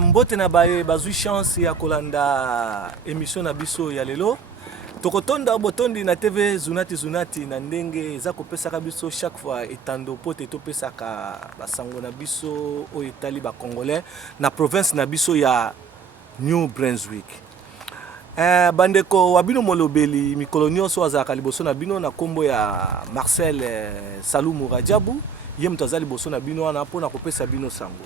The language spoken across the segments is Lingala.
Mbote na baye bazwi chance ya kolanda émission na biso ya lelo. Tokotonda botondi na TV Zunati na ndenge eza kopesaka biso chaque fois etando pote topesaka basango na biso o etali ba congolais na province na biso ya New Brunswick. Bandeko wabino molobeli mikolo nyonso azaka liboso na bino na kombo ya Marcel Salumu Rajabu ye mtu azali liboso na bino wana pona kopesa bino sango.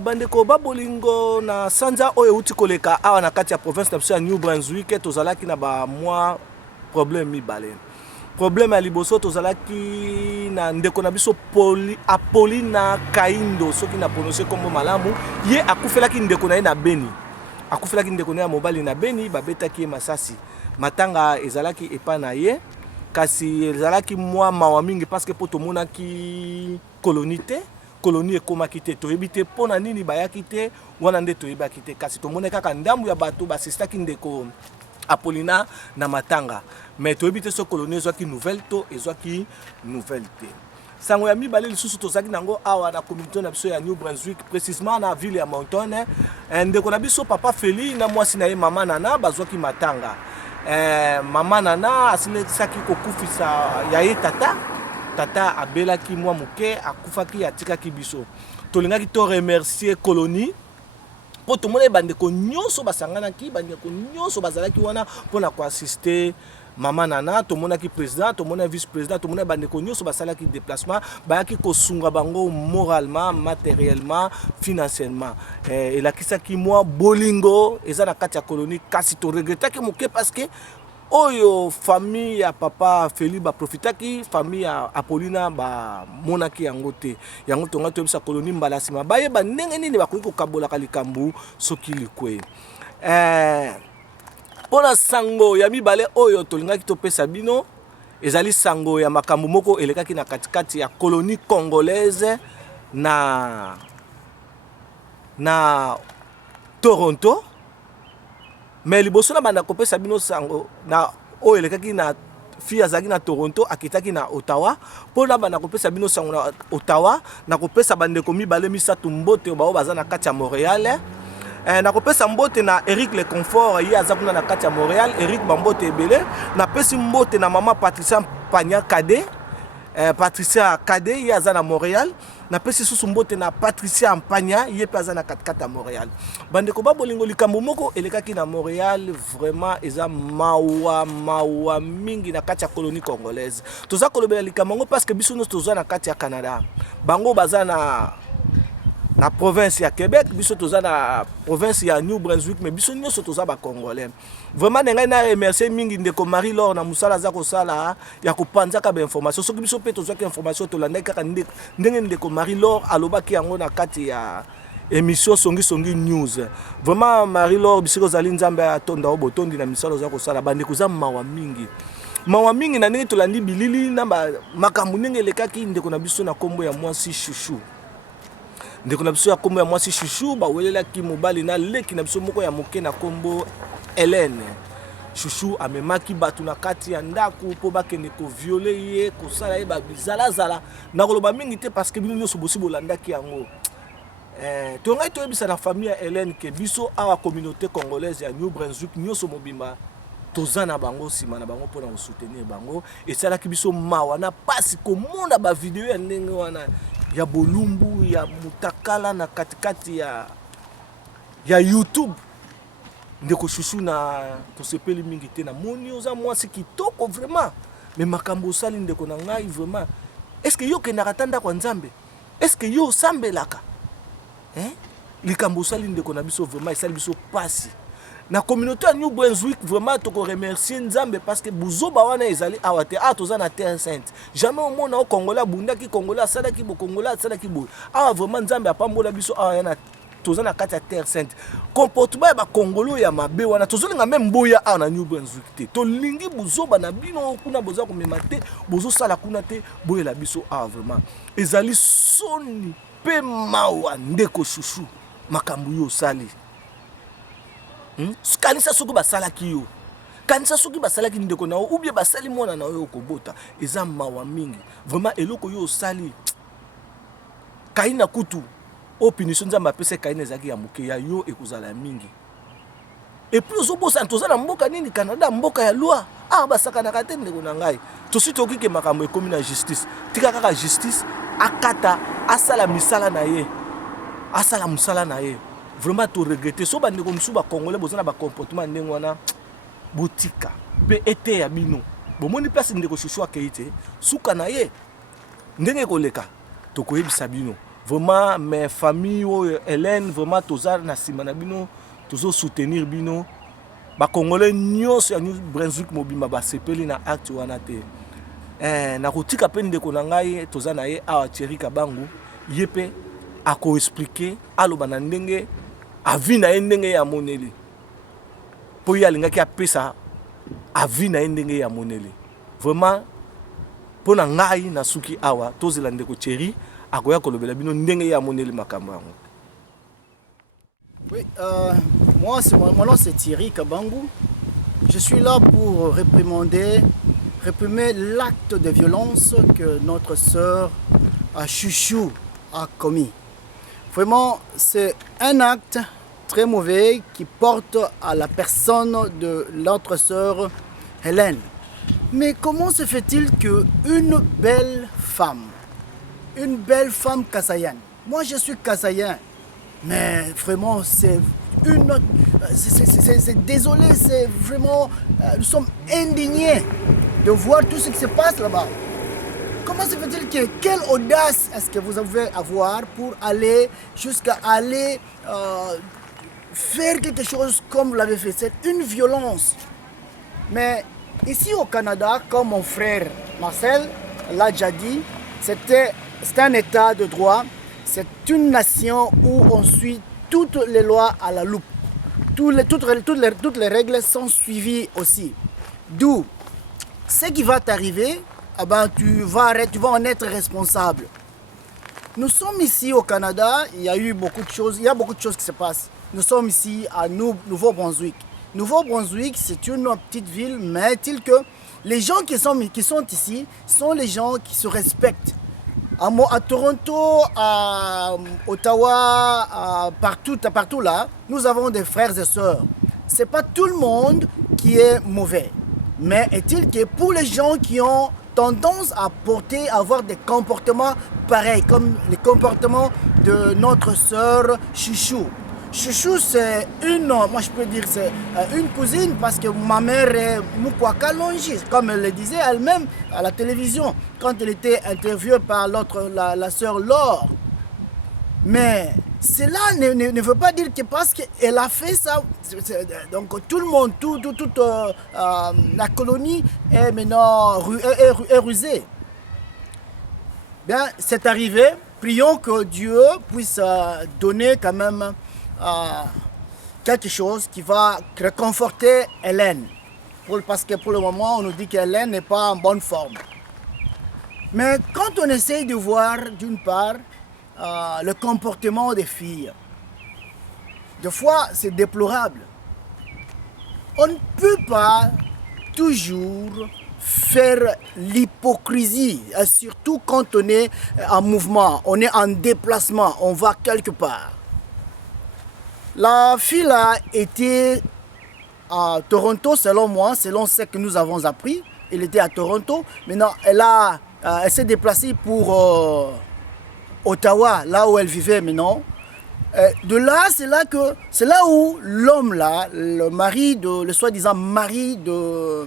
Bandeko babolingo na sanza oyo uti koleka awa na kati ya province na biso ya New Brunswick tozalaki na ba mwa problème mibale. Problème ya liboso tozalaki na ndeko na biso Apolina Kaindo soki na prononcer kombo malamu ye akufelaki ndeko na ye na Beni. Akufelaki ndeko na ya mobali na Beni babetaki masasi. Matanga ezalaki epa na ye kasi ezalaki mwa mawa mingi parce que poto monaki colonie ekomaki te toyebi te mpona nini bayaki te wana nde toyebaki te kasi tomoni kaka ndambu ya bato basistaki ndeko Apolina na Matanga mais toyebi te so colonie ezwaki nouvelle to ezwaki nouvelle te. Sango ya mibale lisusu tozaki nango awa na communauté na biso ya New Brunswick précisément na ville ya Mountain ndeko na biso papa Feli na mwasi na ye mama Nana bazwaki Matanga. Mama Nana asilisaki kokufisa ya ye tata abelaki mwa muke akufaki atikaki biso. Tolingaki to remercier colonie po tomone bandeko nyonso basanganaki bandeko nyonso bazalaki wana pona ko assister Mama Nana, tomonaki président, tomona vice président, tomona bandeko nyonso basalaki déplacement, bayaki kosunga bango moralement, matériellement, financièrement. Et la kisaki moi bolingo eza na kati ya colonie kasi to regrettaki muke parce que oyo famille ya papa Feli ba profitaki famille ya Apolina ba monaki yango te. Yango tonga to bisa colonie mbala sima baye ba ndenge nini bakoki kokabola kalikambu soki likwe. Pona sango ya mibale oyo tolingaki topesa bino ezali sango ya makambo moko elekaki na katikati ya colonie congolaise na Toronto. Mais liboso na banda kopesa bino sango na oyo elekaki na fille azaki na Toronto akitaki na Ottawa pona banda kopesa bino sango na Ottawa na kopesa bandeko mibale misatu mbote bao baza na kati ya Montréal. Na kopesa mbote na Eric Le Confort ye azakuna na kati ya Montréal Eric bambote ebele na pesi mbote na mama Patricia Panya Kade Patricia Kade ye aza na Montréal na pesi susu mbote na Patricia Mpanya ye pe aza na katikati ya Montréal. Bandeko babolingo likambo moko elekaki na Montréal vraiment eza mawa mingi na kati ya colonie congolaise. Toza kolobela likambo ngo parce que biso nyonso toza na kati ya Canada. Bango baza na province ya Québec, biso toza na province ya New Brunswick, mais biso nyonso toza ba congolais. Vraiment ngai na remercier mingi ndeko Marie Laure na musala za kosala ya kopanzaka ba information. Soki biso pe tozwaki information tolanda kaka ndenge ndeko Marie Laure alobaki yango na kati ya émission songi news. Vraiment Marie Laure bisiko zali nzambe atonda obotondi na misala za kosala bandeko za mawa mingi na ndenge tolandi bilili na makambo ndenge lekaki ndeko na biso na kombo ya mwasi Chouchou. Ndeko na biso ya kombo ya mwasi Chouchou bawelelaki mobali na leki na biso moko ya moke na kombo Hélène. Chouchou amemaki batu na kati ya ndaku po bakende ko violer ye kosala ye babizala na koloba mingi te parce que bino nyonso bosi bolandaki yango. Tongai toyebisa na famille ya Hélène ke biso awa communauté congolaise ya New Brunswick nyonso mobimba toza na bango sima na bango pona ko soutenir bango esalaki biso mawa na pasi komona ba video ya ndenge wana ya bolumbu ya mutakala na katikati ya YouTube ndeko Chouchou na tosepeli mingi te na moni oza mwasi kitoko vraiment mais makambo sali ndeko na ngai vraiment est-ce que yo kenaka tanda kwa nzambe est-ce que yo sambelaka likambo sali ndeko na biso vraiment esali biso pasi na communauté ya New Brunswick vraiment toko remercier nzambe parce que buzoba wana ezali awate toza na terre sainte jamais au monde au Congolais bundaki Congolais salaki bo Congolais salaki bo vraiment nzambe apambola biso yana toza na kati ya terre sainte comportement ba Congolais ya mabe wana tozolinga même boya na New Brunswick te tolingi buzoba na bino kuna boza ko memate bozo sala kuna te boya la biso vraiment ezali soni pe mawa ndeko Chouchou makambu yo sali. Kanisa soki basalaki yo kanisa soki basalaki ndeko na ou bien basali mwana na yo kobota eza mawa mingi vraiment eloko yo sali kaina kutu o punition nzambe apesa Kaini ezalaki ya moke ya yo ekozala mingi. Et puis ozobosa toza na mboka nini Canada mboka ya loi basakanaka te ndeko na ngai tosi tokike makambo ekomi na justice tika kaka justice akata asala misala na ye asala musala na ye vraiment to regretter so bandeko misu ba congolais bozana ba comportement ndenge wana botika pe ete ya bino bomoni place ndeko shushu akeite suka na ye ndenge koleka tokoyebisa bino vraiment mes famille o Hélène vraiment toza na sima na bino tozo soutenir bino ba congolais nyonso ya New Brunswick mobima ba sepeli na acte wana te na kotika pe ndeko na ngai toza na ye awa Thierry Kabangu ye pe ako expliquer aloba na ndenge avi na ye ndenge ya moneli po ye alingaki apesa avi na ye ndenge ya moneli vraiment po na ngai na suki awa tozela ndeko Thierry akoya kolobela bino ndenge ya moneli makambo yango. Oui, mon nom c'est Thierry Kabangu. Je suis là pour réprimer l'acte de violence que notre sœur Chouchou a commis. Vraiment, c'est un acte très mauvais qui porte à la personne de notre sœur Hélène. Mais comment se fait-il qu'une belle femme kassaïenne, moi je suis kassaïen, mais vraiment c'est désolé, c'est vraiment, nous sommes indignés de voir tout ce qui se passe là-bas. Comment se fait-il quelle audace est-ce que vous avez avoir pour aller jusqu'à aller faire quelque chose comme vous l'avez fait? C'est une violence. Mais ici au Canada, comme mon frère Marcel l'a déjà dit, c'est un état de droit. C'est une nation où on suit toutes les lois à la loupe. Toutes les règles sont suivies aussi. D'où, ce qui va t'arriver, tu vas en être responsable. Nous sommes ici au Canada, il y a beaucoup de choses qui se passent. Nous sommes ici à Nouveau-Brunswick. Nouveau-Brunswick, c'est une petite ville, mais est-il que les gens qui sont ici sont les gens qui se respectent. À Toronto, à Ottawa, partout là, nous avons des frères et sœurs. Ce n'est pas tout le monde qui est mauvais. Mais est-il que pour les gens qui ont tendance à avoir des comportements pareils, comme les comportements de notre sœur Chouchou. Chouchou, c'est moi je peux dire, c'est une cousine parce que ma mère est Mukwaka Longi, comme elle le disait elle-même à la télévision, quand elle était interviewée par la sœur Laure. Mais cela ne veut pas dire que parce qu'elle a fait ça, donc tout le monde, toute la colonie est maintenant rusée. Bien, c'est arrivé, prions que Dieu puisse donner quand même quelque chose qui va réconforter Hélène. Parce que pour le moment, on nous dit qu'Hélène n'est pas en bonne forme. Mais quand on essaye de voir, d'une part, le comportement des filles, des fois, c'est déplorable. On ne peut pas toujours faire l'hypocrisie, surtout quand on est en mouvement, on est en déplacement, on va quelque part. La fille a été à Toronto, selon moi, selon ce que nous avons appris. Elle était à Toronto. Maintenant, elle s'est déplacée pour Ottawa, là où elle vivait maintenant. De là, c'est là où l'homme là, le soi-disant mari de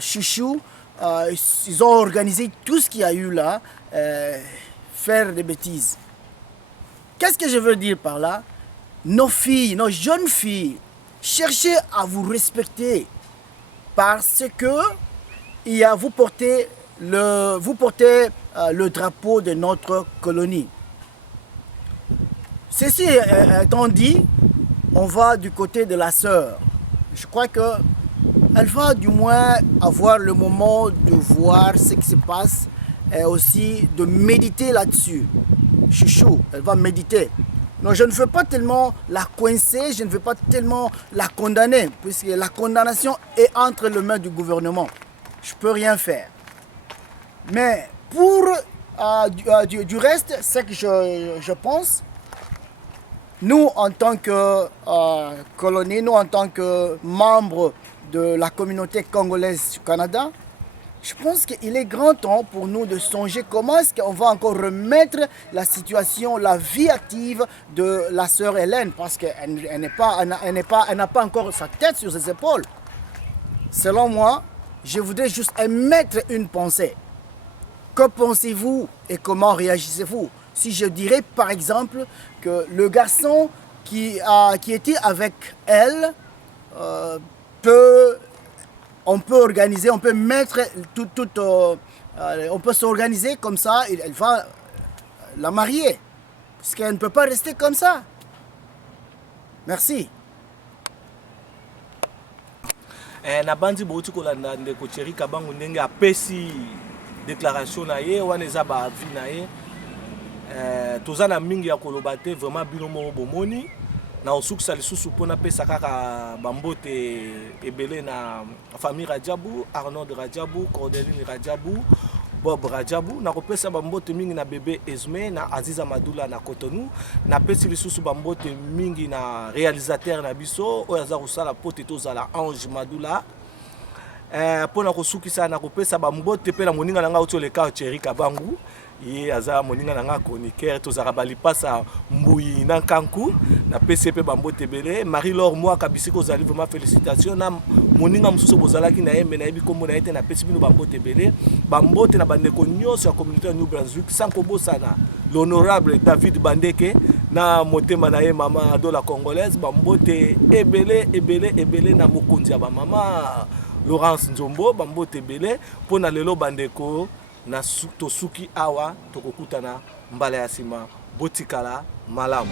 Chouchou, ils ont organisé tout ce qu'il y a eu là, faire des bêtises. Qu'est-ce que je veux dire par là? Nos filles, nos jeunes filles, cherchez à vous respecter parce que vous portez le drapeau de notre colonie. Ceci étant dit, on va du côté de la sœur. Je crois qu'elle va du moins avoir le moment de voir ce qui se passe et aussi de méditer là-dessus. Chouchou, elle va méditer. Non, je ne veux pas tellement la coincer, je ne veux pas tellement la condamner, puisque la condamnation est entre les mains du gouvernement. Je ne peux rien faire. Mais pour du reste, ce que je pense, nous, en tant que colonie, nous, en tant que membres de la communauté congolaise du Canada, je pense qu'il est grand temps pour nous de songer comment est-ce qu'on va encore remettre la situation, la vie active de la sœur Hélène, parce qu'elle n'a pas encore sa tête sur ses épaules. Selon moi, je voudrais juste émettre une pensée. Que pensez-vous et comment réagissez-vous? Si je dirais par exemple que le garçon qui était avec elle on peut organiser, on peut mettre on peut s'organiser comme ça, elle va la marier, puisqu'elle ne peut pas rester comme ça. Merci. Na bandi bouti kolanda ndeko Thierry Kabangu ndenge apesi déclaration na ye wana eza ba avis na ye toza na mingi ya koloba te vraiment bino moko bomoni na osukisa lisusu mpona pesa kaka bambote ebele na famille Radjabou, Arnaud Radjabou, Cordeline Radjabou, Bob Radjabou, na kopesa bambote mingi na bébé Esme na Aziza Madoula na Cotonou, na pesi lisusu bambote mingi na réalisateur na biso oyo aza kosala pote tozala Ange Madoula mpona kosukisa na kopesa bambote mpe na moninga na nga oti oleka Thierry Kabangu ye aza moninga na nga chroniqueur tozaka balipasa mbuyi na nkanku na pesi mpe bambote ebele Marie-Laure Mwaka bisika ozali vraiment félicitation na moninga mosusu bozalaki na ye me nayebi kombo na ye te na pesi bino bambote ebele bambote na bandeko nyonso ya communauté ya New Brunswick sans kobosana l'honorable David Bandeke na motema na ye mama de la congolaise bambote ebele na mokonzi ya bamama Laurence Nzombo bambote ebele mpona lelo bandeko na tosuki awa tokokutana mbala ya nsima botikala malamu.